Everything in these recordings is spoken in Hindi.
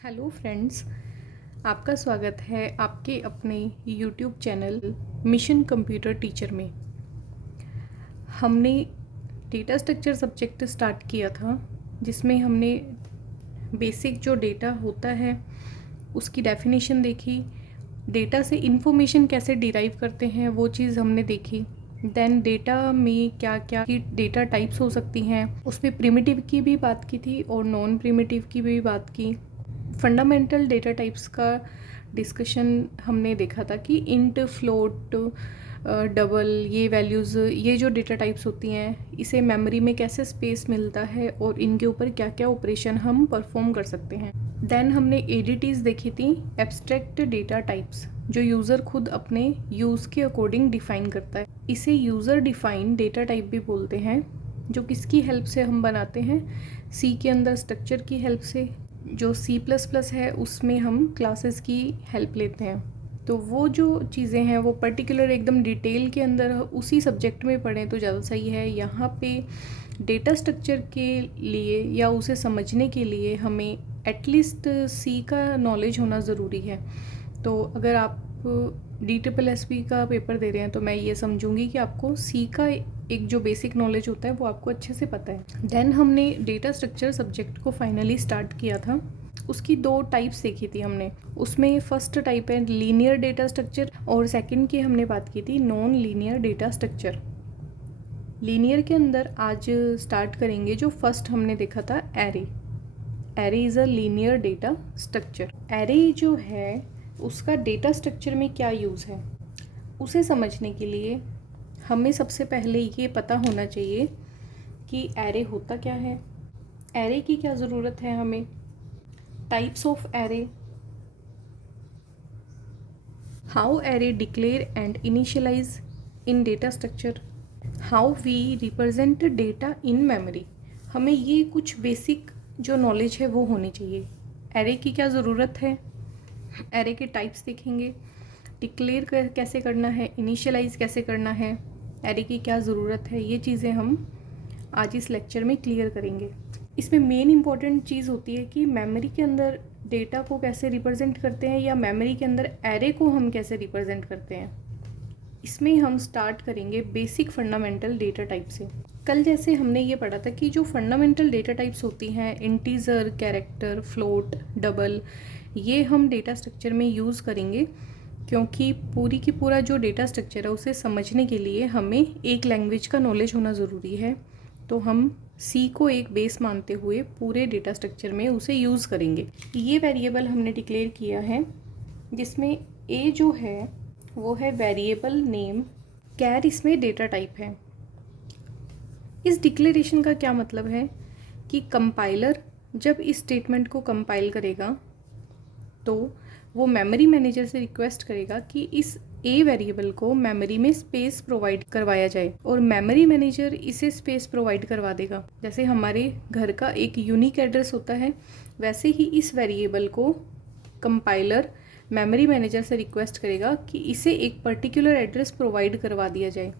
हेलो फ्रेंड्स, आपका स्वागत है आपके अपने YouTube channel mission computer teacher में। हमने डेटा स्ट्रक्चर सब्जेक्ट स्टार्ट किया था, जिसमें हमने बेसिक जो डेटा होता है उसकी डेफिनेशन देखी। डेटा से इंफॉर्मेशन कैसे डिराइव करते हैं वो चीज़ हमने देखी। देन डेटा में क्या क्या डेटा टाइप्स हो सकती हैं, उसमें प्रिमिटिव की भी बात की थी और नॉन प्रिमिटिव की भी बात की। फंडामेंटल डेटा टाइप्स का डिस्कशन हमने देखा था कि इंट, फ्लोट, डबल, ये वैल्यूज़, ये जो डेटा टाइप्स होती हैं इसे मेमोरी में कैसे स्पेस मिलता है और इनके ऊपर क्या क्या ऑपरेशन हम परफॉर्म कर सकते हैं। देन हमने एडीटीज़ देखी थी, एब्स्ट्रैक्ट डेटा टाइप्स, जो यूज़र खुद अपने यूज़ के अकॉर्डिंग डिफ़ाइन करता है। इसे यूज़र डिफ़ाइन डेटा टाइप भी बोलते हैं, जो किसकी हेल्प से हम बनाते हैं, सी के अंदर स्ट्रक्चर की हेल्प से। जो C++ है उसमें हम क्लासेस की हेल्प लेते हैं। तो वो जो चीज़ें हैं वो पर्टिकुलर एकदम डिटेल के अंदर उसी सब्जेक्ट में पढ़ें तो ज़्यादा सही है। यहाँ पे डेटा स्ट्रक्चर के लिए या उसे समझने के लिए हमें एटलीस्ट C का नॉलेज होना ज़रूरी है। तो अगर आप DSSP का पेपर दे रहे हैं तो मैं ये समझूंगी कि आपको C का एक जो बेसिक नॉलेज होता है वो आपको अच्छे से पता है। देन हमने डेटा स्ट्रक्चर सब्जेक्ट को फाइनली स्टार्ट किया था। उसकी दो टाइप्स देखी थी हमने। उसमें फर्स्ट टाइप है लीनियर डेटा स्ट्रक्चर और सेकंड की हमने बात की थी non linear data structure. Linear के अंदर आज स्टार्ट करेंगे। जो फर्स्ट हमने देखा था array. Array is a linear data structure. Array जो है उसका डेटा स्ट्रक्चर में क्या यूज़ है, उसे समझने के लिए हमें सबसे पहले ये पता होना चाहिए कि एरे होता क्या है, एरे की क्या ज़रूरत है हमें, types of array, how array declare and initialise in data structure, how we represent data in memory. हमें ये कुछ बेसिक जो नॉलेज है वो होनी चाहिए। एरे की क्या ज़रूरत है, एरे के टाइप्स देखेंगे, डिक्लेयर कैसे करना है, इनिशियलाइज कैसे करना है, एरे की क्या ज़रूरत है, ये चीज़ें हम आज इस लेक्चर में क्लियर करेंगे। इसमें मेन इंपॉर्टेंट चीज़ होती है कि मेमोरी के अंदर डेटा को कैसे रिप्रेजेंट करते हैं या मेमोरी के अंदर एरे को हम कैसे रिप्रेजेंट करते हैं। इसमें हम स्टार्ट करेंगे बेसिक फंडामेंटल डेटा टाइप से। कल जैसे हमने ये पढ़ा था कि जो फंडामेंटल डेटा टाइप्स होती हैं, इंटीजर, कैरेक्टर, फ्लोट, डबल, ये हम डेटा स्ट्रक्चर में यूज़ करेंगे, क्योंकि पूरी की पूरा जो डेटा स्ट्रक्चर है उसे समझने के लिए हमें एक लैंग्वेज का नॉलेज होना ज़रूरी है। तो हम C को एक बेस मानते हुए पूरे डेटा स्ट्रक्चर में उसे यूज़ करेंगे। ये वेरिएबल हमने डिक्लेयर किया है, जिसमें A जो है वो है वेरिएबल नेम, कैर इसमें डेटा टाइप है। इस डिक्लेरेशन का क्या मतलब है कि कंपाइलर जब इस स्टेटमेंट को कंपाइल करेगा तो वो मेमोरी मैनेजर से रिक्वेस्ट करेगा कि इस ए वेरिएबल को मेमोरी में स्पेस प्रोवाइड करवाया जाए, और मेमोरी मैनेजर इसे स्पेस प्रोवाइड करवा देगा। जैसे हमारे घर का एक यूनिक एड्रेस होता है, वैसे ही इस वेरिएबल को कंपाइलर मेमोरी मैनेजर से रिक्वेस्ट करेगा कि इसे एक पर्टिकुलर एड्रेस प्रोवाइड करवा दिया जाए।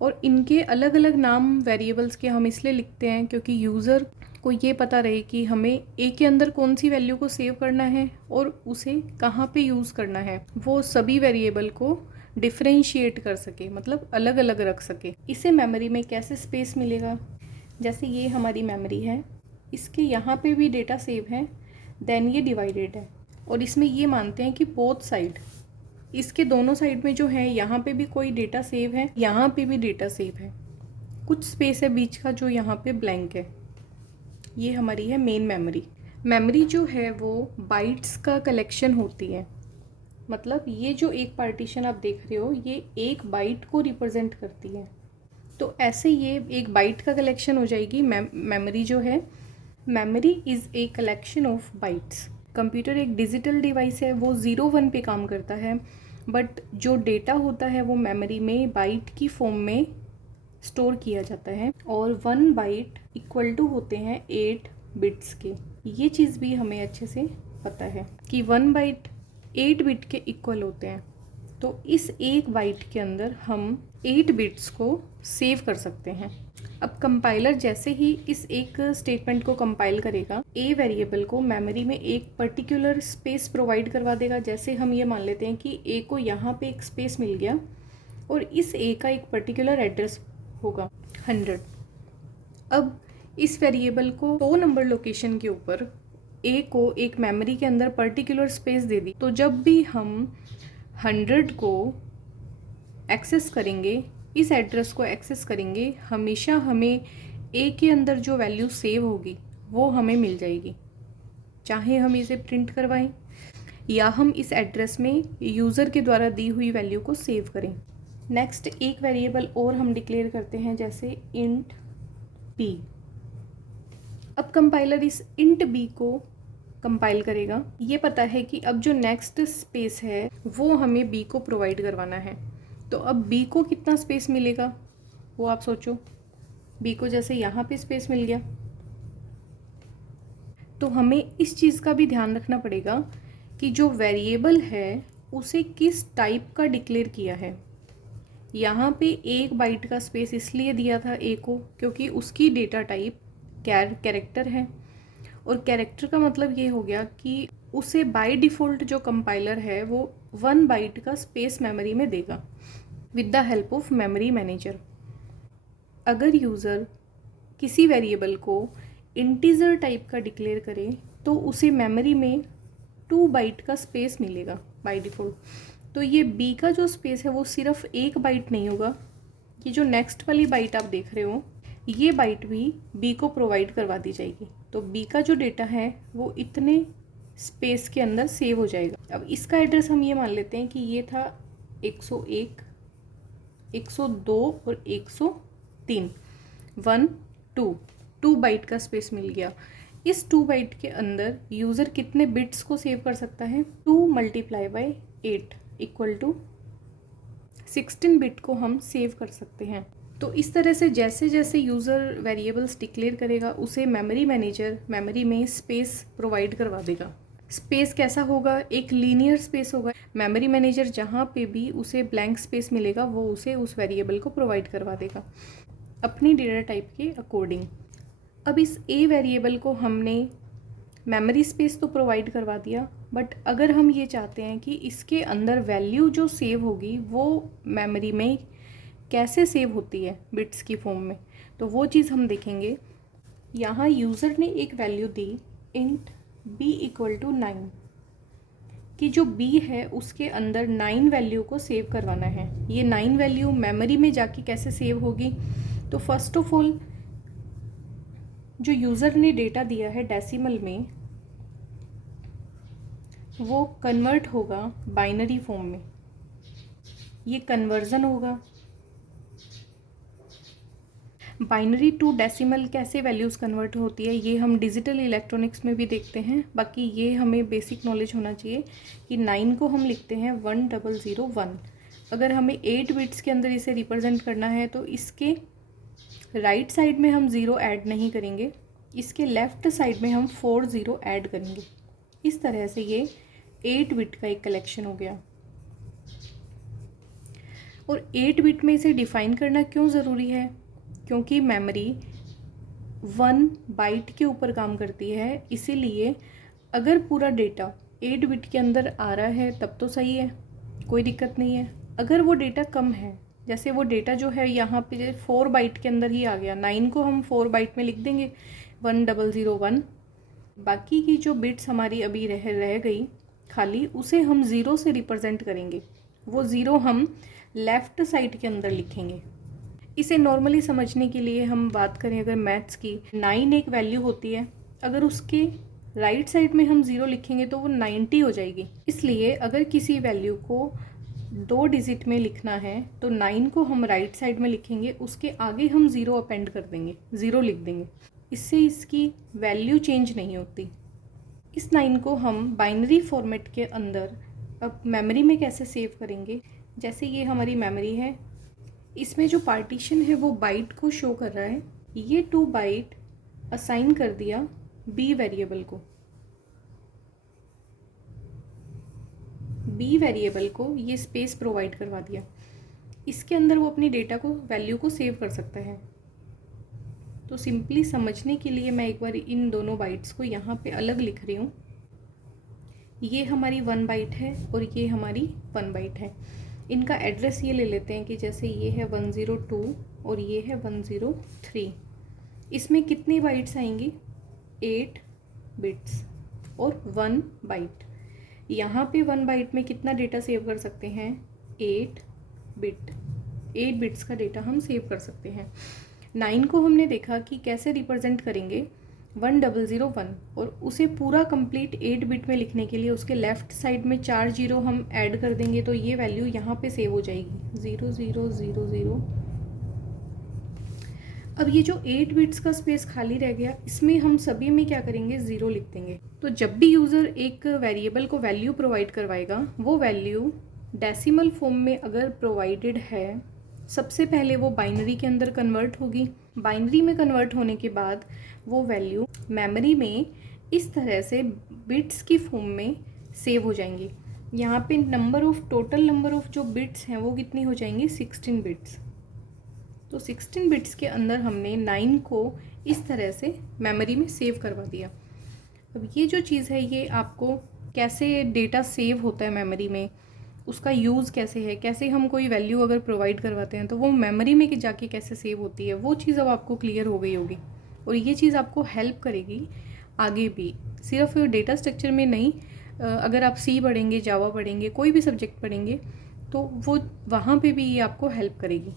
और इनके अलग अलग नाम वेरिएबल्स के हम इसलिए लिखते हैं क्योंकि यूज़र को ये पता रहे कि हमें ए के अंदर कौन सी वैल्यू को सेव करना है और उसे कहाँ पे यूज़ करना है, वो सभी वेरिएबल को डिफ्रेंशिएट कर सके, मतलब अलग अलग रख सके। इसे मेमोरी में कैसे स्पेस मिलेगा, जैसे ये हमारी मेमोरी है, इसके यहाँ पे भी डेटा सेव है, देन ये डिवाइडेड है, और इसमें ये मानते हैं कि बोथ साइड, इसके दोनों साइड में जो है यहाँ पे भी कोई डेटा सेव है, यहाँ पे भी डेटा सेव है, कुछ स्पेस है बीच का जो यहाँ पे ब्लैंक है। ये हमारी है मेन मेमोरी। मेमोरी जो है वो बाइट्स का कलेक्शन होती है, मतलब ये जो एक पार्टीशन आप देख रहे हो ये एक बाइट को रिप्रेजेंट करती है। तो ऐसे ये एक बाइट का कलेक्शन हो जाएगी मेमोरी जो है। Memory is a collection of bytes. Computer एक डिजिटल डिवाइस है, वो 0-1 पे काम करता है, बट जो डेटा होता है वो मेमोरी में बाइट की फॉर्म में स्टोर किया जाता है, और 1 बाइट इक्वल टू होते हैं 8 बिट्स के। ये चीज़ भी हमें अच्छे से पता है कि 1 बाइट 8 बिट के इक्वल होते हैं। तो इस एक बाइट के अंदर हम 8 बिट्स को सेव कर सकते हैं। अब कंपाइलर जैसे ही इस एक स्टेटमेंट को कंपाइल करेगा, ए वेरिएबल को मेमोरी में एक पर्टिकुलर स्पेस प्रोवाइड करवा देगा। जैसे हम ये मान लेते हैं कि ए को यहाँ पे एक स्पेस मिल गया और इस ए का एक पर्टिकुलर एड्रेस होगा 100। अब इस वेरिएबल को 2 नंबर लोकेशन के ऊपर ए को एक मेमोरी के अंदर पर्टिकुलर स्पेस दे दी, तो जब भी हम 100 को एक्सेस करेंगे, इस एड्रेस को एक्सेस करेंगे, हमेशा हमें ए के अंदर जो वैल्यू सेव होगी वो हमें मिल जाएगी, चाहे हम इसे प्रिंट करवाएं या हम इस एड्रेस में यूज़र के द्वारा दी हुई वैल्यू को सेव करें। नेक्स्ट एक वेरिएबल और हम डिक्लेयर करते हैं, जैसे इंट बी। अब कंपाइलर इस इंट बी को कंपाइल करेगा। ये पता है कि अब जो नेक्स्ट स्पेस है वो हमें बी को प्रोवाइड करवाना है, तो अब बी को कितना स्पेस मिलेगा वो आप सोचो। बी को जैसे यहाँ पे स्पेस मिल गया, तो हमें इस चीज़ का भी ध्यान रखना पड़ेगा कि जो वेरिएबल है उसे किस टाइप का डिक्लेयर किया है। यहाँ पे 1 बाइट का स्पेस इसलिए दिया था ए को क्योंकि उसकी डेटा टाइप कैरेक्टर है, और कैरेक्टर का मतलब ये हो गया कि उसे बाय डिफ़ॉल्ट जो कंपाइलर है वो 1 बाइट का स्पेस मेमोरी में देगा with the help of memory manager. अगर यूज़र किसी वेरिएबल को इंटीजर टाइप का डिक्लेयर करे तो उसे मेमोरी में 2 बाइट का स्पेस मिलेगा बाय डिफ़ॉल्ट। तो ये बी का जो स्पेस है वो सिर्फ 1 बाइट नहीं होगा, ये जो नेक्स्ट वाली बाइट आप देख रहे हो ये बाइट भी बी को प्रोवाइड करवा दी जाएगी। तो बी का जो डेटा है वो इतने स्पेस के अंदर सेव हो जाएगा। अब इसका एड्रेस हम ये मान लेते हैं कि ये था 101, 102 और 103, 1 2 बाइट का स्पेस मिल गया। इस 2 बाइट के अंदर यूज़र कितने बिट्स को सेव कर सकता है? 2 × 8 = 16 बिट को हम सेव कर सकते हैं। तो इस तरह से जैसे जैसे यूज़र वेरिएबल्स डिक्लेयर करेगा उसे मेमोरी मैनेजर मेमोरी में स्पेस प्रोवाइड करवा देगा। स्पेस कैसा होगा? एक लीनियर स्पेस होगा। मेमोरी मैनेजर जहाँ पे भी उसे ब्लैंक स्पेस मिलेगा वो उसे उस वेरिएबल को प्रोवाइड करवा देगा अपनी डेटा टाइप के अकॉर्डिंग। अब इस ए वेरिएबल को हमने मेमोरी स्पेस तो प्रोवाइड करवा दिया, बट अगर हम ये चाहते हैं कि इसके अंदर वैल्यू जो सेव होगी वो मेमोरी में कैसे सेव होती है बिट्स की फॉर्म में, तो वो चीज़ हम देखेंगे। यहाँ यूज़र ने एक वैल्यू दी इंट b = 9 कि जो b है उसके अंदर 9 वैल्यू को सेव करवाना है। ये 9 वैल्यू मेमोरी में जाके कैसे सेव होगी? तो फर्स्ट ऑफ ऑल जो यूज़र ने डेटा दिया है डेसिमल में वो कन्वर्ट होगा बाइनरी फॉर्म में, ये कन्वर्जन होगा। बाइनरी टू डेसिमल कैसे वैल्यूज़ कन्वर्ट होती है ये हम डिजिटल इलेक्ट्रॉनिक्स में भी देखते हैं। बाकी ये हमें बेसिक नॉलेज होना चाहिए कि 9 को हम लिखते हैं 1001। अगर हमें 8 बिट्स के अंदर इसे रिप्रेजेंट करना है तो इसके राइट साइड में हम 0 ऐड नहीं करेंगे, इसके लेफ़्ट साइड में हम 4 0 ऐड करेंगे। इस तरह से ये 8 बिट का एक कलेक्शन हो गया। और 8 बिट में इसे डिफ़ाइन करना क्यों ज़रूरी है? क्योंकि मेमोरी 1 बाइट के ऊपर काम करती है, इसीलिए अगर पूरा डेटा 8 बिट के अंदर आ रहा है तब तो सही है, कोई दिक्कत नहीं है। अगर वो डेटा कम है, जैसे वो डेटा जो है यहाँ पे 4 बाइट के अंदर ही आ गया, 9 को हम 4 बाइट में लिख देंगे 1001, बाकी की जो बिट्स हमारी अभी रह गई खाली उसे हम 0 से रिप्रेजेंट करेंगे। वो 0 हम लेफ़्ट साइड के अंदर लिखेंगे। इसे नॉर्मली समझने के लिए हम बात करें अगर मैथ्स की, 9 एक वैल्यू होती है, अगर उसके राइट साइड में हम 0 लिखेंगे तो वो 90 हो जाएगी। इसलिए अगर किसी वैल्यू को 2 डिजिट में लिखना है तो 9 को हम राइट साइड में लिखेंगे, उसके आगे हम 0 अपेंड कर देंगे, 0 लिख देंगे। इससे इसकी वैल्यू चेंज नहीं होती। इस 9 को हम बाइनरी फॉर्मेट के अंदर अब मेमोरी में कैसे सेव करेंगे? जैसे ये हमारी मेमोरी है, इसमें जो पार्टीशन है वो बाइट को शो कर रहा है। ये 2 बाइट असाइन कर दिया बी वेरिएबल को। बी वेरिएबल को ये स्पेस प्रोवाइड करवा दिया, इसके अंदर वो अपनी डेटा को वैल्यू को सेव कर सकता है। तो सिंपली समझने के लिए मैं एक बार इन दोनों बाइट्स को यहाँ पे अलग लिख रही हूँ। ये हमारी 1 बाइट है और ये हमारी 1 बाइट है। इनका एड्रेस ये ले लेते हैं कि जैसे ये है 102 और ये है 103। इसमें कितनी बाइट्स आएंगी? 8 बिट्स और 1 बाइट। यहाँ पे 1 बाइट में कितना डेटा सेव कर सकते हैं? 8 बिट। 8 बिट्स का डेटा हम सेव कर सकते हैं। 9 को हमने देखा कि कैसे रिप्रेजेंट करेंगे, 1001, और उसे पूरा कंप्लीट 8 बिट में लिखने के लिए उसके लेफ्ट साइड में 4 जीरो हम ऐड कर देंगे तो ये वैल्यू यहाँ पे सेव हो जाएगी 0000। अब ये जो 8 बिट्स का स्पेस खाली रह गया, इसमें हम सभी में क्या करेंगे? 0 लिख देंगे। तो जब भी यूज़र एक वेरिएबल को वैल्यू प्रोवाइड करवाएगा, वो वैल्यू डेसिमल फॉर्म में अगर प्रोवाइडेड है, सबसे पहले वो बाइनरी के अंदर कन्वर्ट होगी। बाइनरी में कन्वर्ट होने के बाद वो वैल्यू मेमोरी में इस तरह से बिट्स की फॉर्म में सेव हो जाएंगी। यहाँ पे टोटल नंबर ऑफ जो बिट्स हैं वो कितनी हो जाएंगी? 16 बिट्स। तो 16 बिट्स के अंदर हमने 9 को इस तरह से मेमोरी में सेव करवा दिया। अब ये जो चीज़ है, ये आपको कैसे डेटा सेव होता है मेमोरी में, उसका यूज़ कैसे है, कैसे हम कोई वैल्यू अगर प्रोवाइड करवाते हैं तो वो मेमोरी में जाके कैसे सेव होती है, वो चीज़ अब आपको क्लियर हो गई होगी। और ये चीज़ आपको हेल्प करेगी आगे भी, सिर्फ डेटा स्ट्रक्चर में नहीं। अगर आप सी पढ़ेंगे, जावा पढ़ेंगे, कोई भी सब्जेक्ट पढ़ेंगे तो वो वहाँ पे भी ये आपको हेल्प करेगी।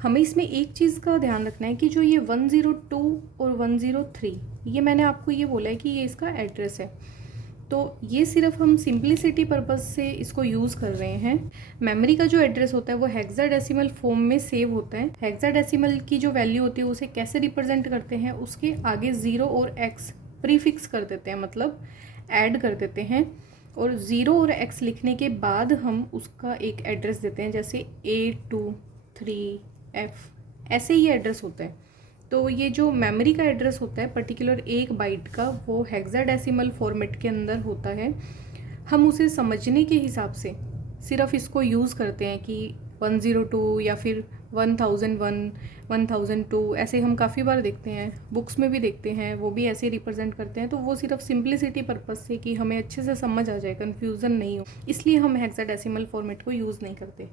हमें इसमें एक चीज़ का ध्यान रखना है कि जो ये 102 और 103, ये मैंने आपको ये बोला है कि ये इसका एड्रेस है, तो ये सिर्फ हम सिंप्लिसिटी पर्पस से इसको यूज़ कर रहे हैं। मेमोरी का जो एड्रेस होता है वो हेक्साडेसिमल फॉर्म में सेव होता है। हेक्साडेसिमल की जो वैल्यू होती है उसे कैसे रिप्रेजेंट करते हैं? उसके आगे 0 और x प्रीफिक्स कर देते हैं, मतलब ऐड कर देते हैं, और 0 और x लिखने के बाद हम उसका एक एड्रेस देते हैं, जैसे A23F, ऐसे ही एड्रेस होता है। तो ये जो मेमोरी का एड्रेस होता है पर्टिकुलर एक बाइट का, वो हेक्साडेसिमल फॉर्मेट के अंदर होता है। हम उसे समझने के हिसाब से सिर्फ इसको यूज़ करते हैं कि 102 या फिर 1001, 1002, ऐसे हम काफ़ी बार देखते हैं, बुक्स में भी देखते हैं, वो भी ऐसे रिप्रेजेंट करते हैं। तो वो सिर्फ सिंप्लिसिटी पर्पज़ से कि हमें अच्छे से समझ आ जाए, कन्फ्यूज़न नहीं हो, इसलिए हम हेक्साडेसिमल फॉर्मेट को यूज़ नहीं करते।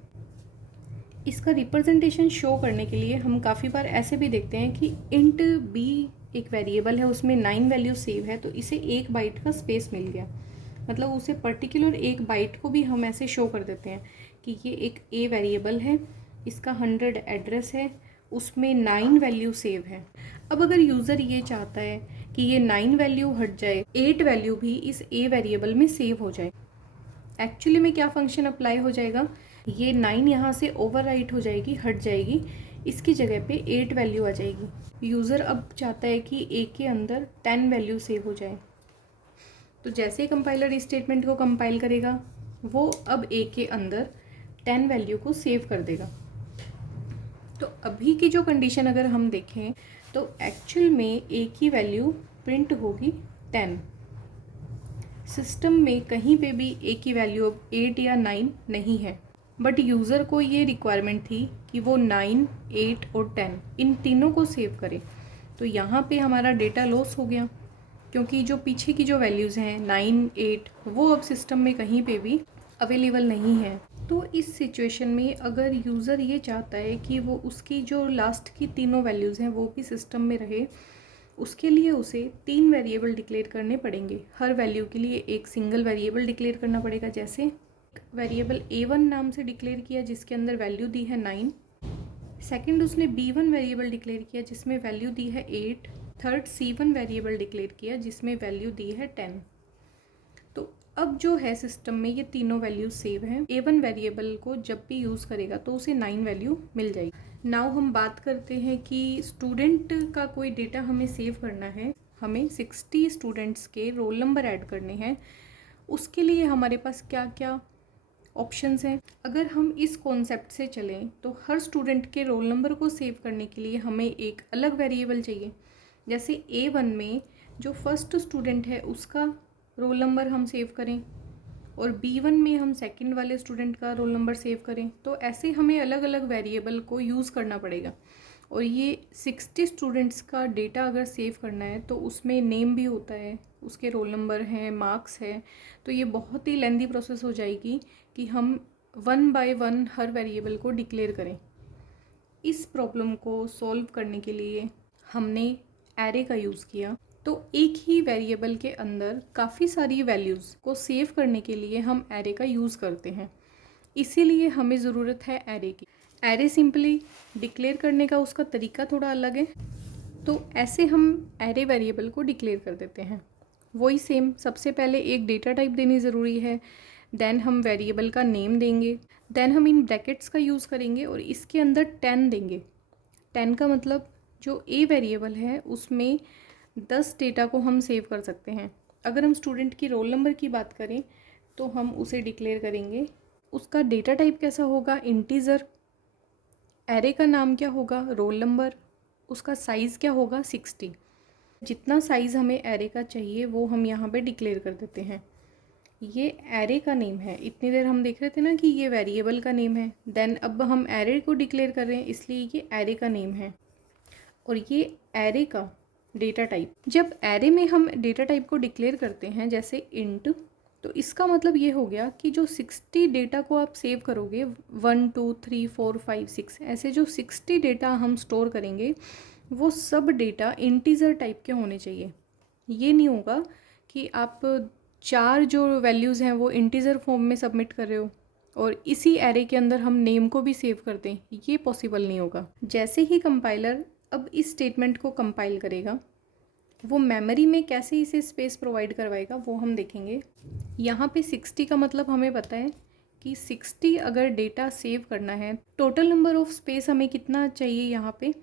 इसका रिप्रेजेंटेशन शो करने के लिए हम काफ़ी बार ऐसे भी देखते हैं कि इंट बी एक वेरिएबल है, उसमें 9 वैल्यू सेव है, तो इसे 1 बाइट का स्पेस मिल गया, मतलब उसे पर्टिकुलर 1 बाइट को भी हम ऐसे शो कर देते हैं कि ये एक ए वेरिएबल है, इसका 100 एड्रेस है, उसमें 9 वैल्यू सेव है। अब अगर यूज़र ये चाहता है कि ये 9 वैल्यू हट जाए, 8 वैल्यू भी इस ए वेरिएबल में सेव हो जाए, एक्चुअली में क्या फंक्शन अप्लाई हो जाएगा? ये 9 यहाँ से ओवरराइट हो जाएगी, हट जाएगी, इसकी जगह पे 8 वैल्यू आ जाएगी। यूज़र अब चाहता है कि ए के अंदर 10 वैल्यू सेव हो जाए, तो जैसे कंपाइलर इस स्टेटमेंट को कंपाइल करेगा, वो अब ए के अंदर 10 वैल्यू को सेव कर देगा। तो अभी की जो कंडीशन अगर हम देखें तो एक्चुअल में ए की वैल्यू प्रिंट होगी 10। सिस्टम में कहीं पे भी ए की वैल्यू अब 8 या 9 नहीं है, बट यूज़र को ये रिक्वायरमेंट थी कि वो 9, 8 और 10 इन तीनों को सेव करे। तो यहाँ पे हमारा डेटा लॉस हो गया, क्योंकि जो पीछे की जो वैल्यूज़ हैं 9, 8, वो अब सिस्टम में कहीं पे भी अवेलेबल नहीं है। तो इस सिचुएशन में अगर यूज़र ये चाहता है कि वो उसकी जो लास्ट की तीनों वैल्यूज़ हैं वो भी सिस्टम में रहे, उसके लिए उसे 3 वेरिएबल डिक्लेयर करने पड़ेंगे। हर वैल्यू के लिए एक सिंगल वेरिएबल डिक्लेयर करना पड़ेगा। जैसे वेरिएबल A1 नाम से डिक्लेयर किया जिसके अंदर वैल्यू दी है 9, सेकंड उसने B1 वेरिएबल डिक्लेयर किया जिसमें वैल्यू दी है 8, थर्ड C1 वेरिएबल डिक्लेयर किया जिसमें वैल्यू दी है 10। तो अब जो है सिस्टम में ये तीनों वैल्यू सेव हैं। A1 वेरिएबल को जब भी यूज़ करेगा तो उसे 9 वैल्यू मिल जाएगी। नाउ हम बात करते हैं कि स्टूडेंट का कोई डेटा हमें सेव करना है, हमें 60 स्टूडेंट्स के रोल नंबर ऐड करने हैं। उसके लिए हमारे पास क्या क्या ऑप्शंस हैं? अगर हम इस कॉन्सेप्ट से चलें तो हर स्टूडेंट के रोल नंबर को सेव करने के लिए हमें एक अलग वेरिएबल चाहिए। जैसे A1 में जो फर्स्ट स्टूडेंट है उसका रोल नंबर हम सेव करें और B1 में हम सेकंड वाले स्टूडेंट का रोल नंबर सेव करें, तो ऐसे हमें अलग अलग वेरिएबल को यूज़ करना पड़ेगा। और ये 60 स्टूडेंट्स का डेटा अगर सेव करना है तो उसमें नेम भी होता है, उसके रोल नंबर हैं, मार्क्स है, तो ये बहुत ही लेंदी प्रोसेस हो जाएगी कि हम 1 बाय 1 हर वेरिएबल को डिक्लेयर करें। इस प्रॉब्लम को सॉल्व करने के लिए हमने एरे का यूज़ किया। तो एक ही वेरिएबल के अंदर काफ़ी सारी वैल्यूज़ को सेव करने के लिए हम एरे का यूज़ करते हैं, इसीलिए हमें ज़रूरत है एरे की। एरे सिंपली डिक्लेयर करने का उसका तरीका थोड़ा अलग है। तो ऐसे हम एरे वेरिएबल को डिक्लेयर कर देते हैं। वही सेम, सबसे पहले एक डेटा टाइप देनी ज़रूरी है, देन हम वेरिएबल का नेम देंगे, देन हम इन ब्रैकेट्स का यूज़ करेंगे और इसके अंदर 10 देंगे। 10 का मतलब जो ए वेरिएबल है उसमें 10 डेटा को हम सेव कर सकते हैं। अगर हम स्टूडेंट की रोल नंबर की बात करें तो हम उसे डिक्लेयर करेंगे। उसका डेटा टाइप कैसा होगा? इंटीज़र। एरे का नाम क्या होगा? Roll number. उसका साइज़ क्या होगा? 60। जितना साइज़ हमें एरे का चाहिए वो हम यहाँ पे डिक्लेयर कर देते हैं। ये एरे का नेम है। इतनी देर हम देख रहे थे ना कि ये वेरिएबल का नेम है, देन अब हम एरे को डिक्लेयर कर रहे हैं इसलिए ये एरे का नेम है और ये एरे का डेटा टाइप। जब एरे में हम डेटा टाइप को डिक्लेयर करते हैं जैसे इंट, तो इसका मतलब ये हो गया कि जो 60 डेटा को आप सेव करोगे, 1 2 3 4 5 6 ऐसे जो 60 डेटा हम स्टोर करेंगे वो सब डेटा इंटीजर टाइप के होने चाहिए। ये नहीं होगा कि आप 4 जो वैल्यूज़ हैं वो इंटीजर फॉर्म में सबमिट कर रहे हो और इसी एरे के अंदर हम नेम को भी सेव कर दें, ये पॉसिबल नहीं होगा। जैसे ही कंपाइलर अब इस स्टेटमेंट को कंपाइल करेगा, वो मेमोरी में कैसे इसे स्पेस प्रोवाइड करवाएगा वो हम देखेंगे। यहाँ पे 60 का मतलब हमें पता है कि 60 अगर डेटा सेव करना है, टोटल नंबर ऑफ स्पेस हमें कितना चाहिए? यहाँ पे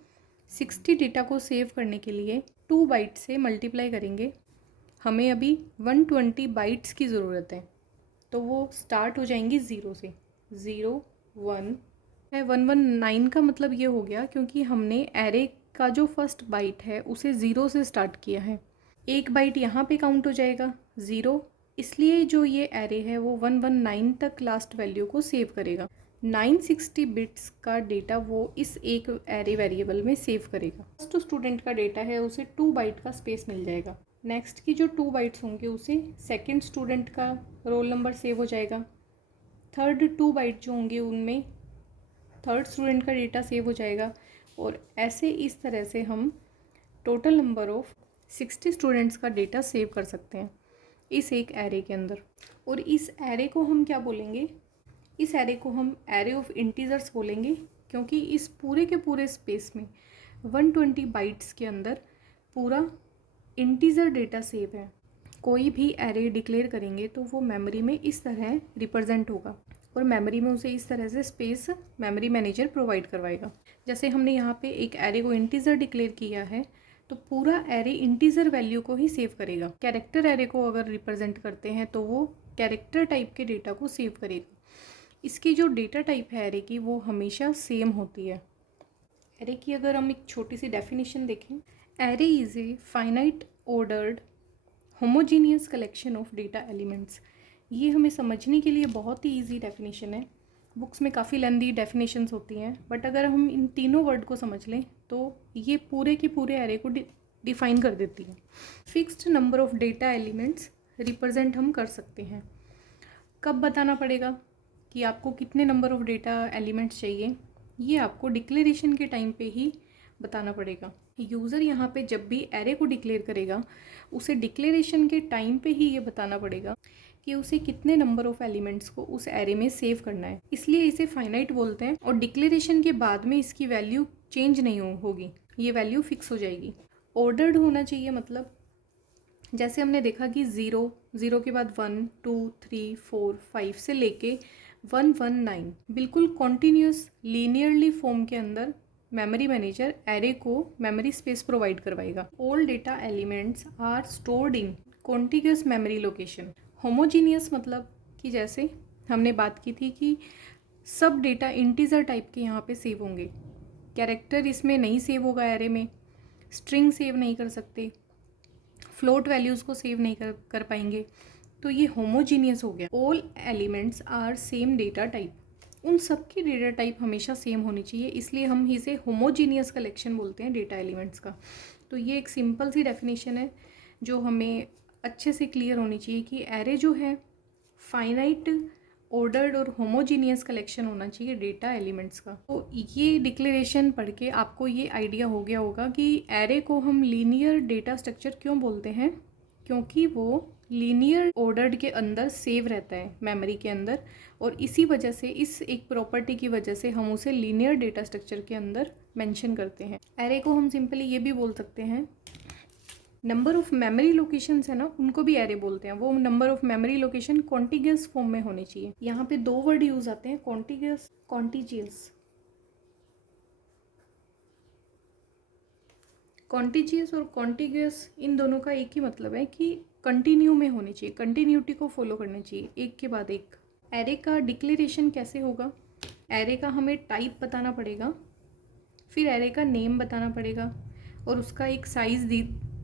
60 डेटा को सेव करने के लिए 2 बाइट से मल्टीप्लाई करेंगे। हमें अभी 120 बाइट्स की ज़रूरत है, तो वो स्टार्ट हो जाएंगी 0 से। 0 1 है। 119 का मतलब ये हो गया क्योंकि हमने एरे का जो फर्स्ट बाइट है उसे 0 से स्टार्ट किया है। एक बाइट यहाँ पे काउंट हो जाएगा 0, इसलिए जो ये एरे है वो 119 तक लास्ट वैल्यू को सेव करेगा। 960 बिट्स का डेटा वो इस एक एरे वेरिएबल में सेव करेगा। फर्स्ट स्टूडेंट का डेटा है उसे 2 बाइट का स्पेस मिल जाएगा। नेक्स्ट की जो 2 बाइट्स होंगे उसे सेकंड स्टूडेंट का रोल नंबर सेव हो जाएगा। थर्ड 2 बाइट जो होंगे उनमें थर्ड स्टूडेंट का डेटा सेव हो जाएगा और ऐसे इस तरह से हम टोटल नंबर ऑफ 60 स्टूडेंट्स का डेटा सेव कर सकते हैं इस एक एरे के अंदर। और इस एरे को हम क्या बोलेंगे? इस एरे को हम एरे ऑफ इंटीजर्स बोलेंगे क्योंकि इस पूरे के पूरे स्पेस में 120 बाइट्स के अंदर पूरा इंटीजर डेटा सेव है। कोई भी एरे डिक्लेयर करेंगे तो वो मेमोरी में इस तरह रिप्रेजेंट होगा और मेमोरी में उसे इस तरह से स्पेस मेमोरी मैनेजर प्रोवाइड करवाएगा। जैसे हमने यहाँ पे एक एरे को इंटीजर डिक्लेयर किया है तो पूरा एरे इंटीजर वैल्यू को ही सेव करेगा। कैरेक्टर एरे को अगर रिप्रेजेंट करते हैं तो वो कैरेक्टर टाइप के डेटा को सेव करेगा। इसकी जो डेटा टाइप है एरे की वो हमेशा सेम होती है। एरे की अगर हम एक छोटी सी डेफिनेशन देखें, array is a finite ordered homogeneous collection of data elements. ये हमें समझने के लिए बहुत ही ईजी डेफिनेशन है। बुक्स में काफ़ी लेंदी डेफिनेशंस होती हैं, बट अगर हम इन तीनों वर्ड को समझ लें तो ये पूरे के पूरे एरे को डिफाइन कर देती है। Fixed number of data elements represent हम कर सकते हैं। कब बताना पड़ेगा कि आपको कितने नंबर ऑफ डेटा एलिमेंट्स चाहिए? ये आपको डिक्लेरेशन के टाइम पे ही बताना पड़ेगा। यूज़र यहाँ पे जब भी एरे को डिक्लेयर करेगा उसे डिक्लेरेशन के टाइम पे ही ये बताना पड़ेगा कि उसे कितने नंबर ऑफ एलिमेंट्स को उस एरे में सेव करना है। इसलिए इसे फाइनाइट बोलते हैं और डिक्लेरेशन के बाद में इसकी वैल्यू चेंज नहीं होगी, ये वैल्यू फिक्स हो जाएगी। ऑर्डर्ड होना चाहिए, मतलब जैसे हमने देखा कि 0 के बाद 1 2 3 4 5 से लेके 119 बिल्कुल कॉन्टीन्यूस लीनियरली फॉर्म के अंदर मेमोरी मैनेजर एरे को मेमोरी स्पेस प्रोवाइड करवाएगा। All data elements are stored in contiguous memory location. Homogeneous मतलब कि जैसे हमने बात की थी कि सब डेटा इंटीजर टाइप के यहाँ पे सेव होंगे। कैरेक्टर इसमें नहीं सेव होगा एरे में, स्ट्रिंग सेव नहीं कर सकते, फ्लोट वैल्यूज़ को सेव नहीं कर पाएंगे, तो ये होमोजीनियस हो गया। All elements are same data type. उन सब की डेटा टाइप हमेशा सेम होनी चाहिए, इसलिए हम इसे होमोजीनियस कलेक्शन बोलते हैं डेटा एलिमेंट्स का। तो ये एक सिंपल सी डेफिनेशन है जो हमें अच्छे से क्लियर होनी चाहिए कि एरे जो है फाइनाइट ऑर्डर्ड और होमोजीनियस कलेक्शन होना चाहिए डेटा एलिमेंट्स का। तो ये डिक्लेरेशन पढ़ के आपको ये आइडिया हो गया होगा कि एरे को हम लीनियर डेटा स्ट्रक्चर क्यों बोलते हैं, क्योंकि वो लीनियर ऑर्डर्ड के अंदर सेव रहता है मेमोरी के अंदर, और इसी वजह से, इस एक प्रॉपर्टी की वजह से हम उसे लीनियर डेटा स्ट्रक्चर के अंदर मेंशन करते हैं। एरे को हम सिंपली ये भी बोल सकते हैं, नंबर ऑफ मेमोरी लोकेशंस है ना, उनको भी एरे बोलते हैं। वो number of memory location contiguous form में होने चाहिए। यहाँ पे दो वर्ड यूज आते हैं, कॉन्टिग्यूस, कॉन्टिजियस। कॉन्टिजियस और कॉन्टिग्यूस, इन दोनों का एक ही मतलब है कि कंटिन्यू में होनी चाहिए, कंटिन्यूटी को फॉलो करनी चाहिए एक के बाद एक। एरे का डिक्लेरेशन कैसे होगा? एरे का हमें टाइप बताना पड़ेगा, फिर एरे का नेम बताना पड़ेगा, और उसका एक साइज़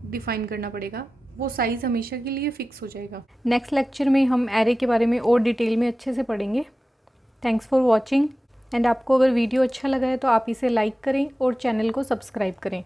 डिफाइन करना पड़ेगा। वो साइज़ हमेशा के लिए फिक्स हो जाएगा। नेक्स्ट लेक्चर में हम एरे के बारे में और डिटेल में अच्छे से पढ़ेंगे। थैंक्स फॉर वॉचिंग, एंड आपको अगर वीडियो अच्छा लगा है तो आप इसे लाइक करें और चैनल को सब्सक्राइब करें।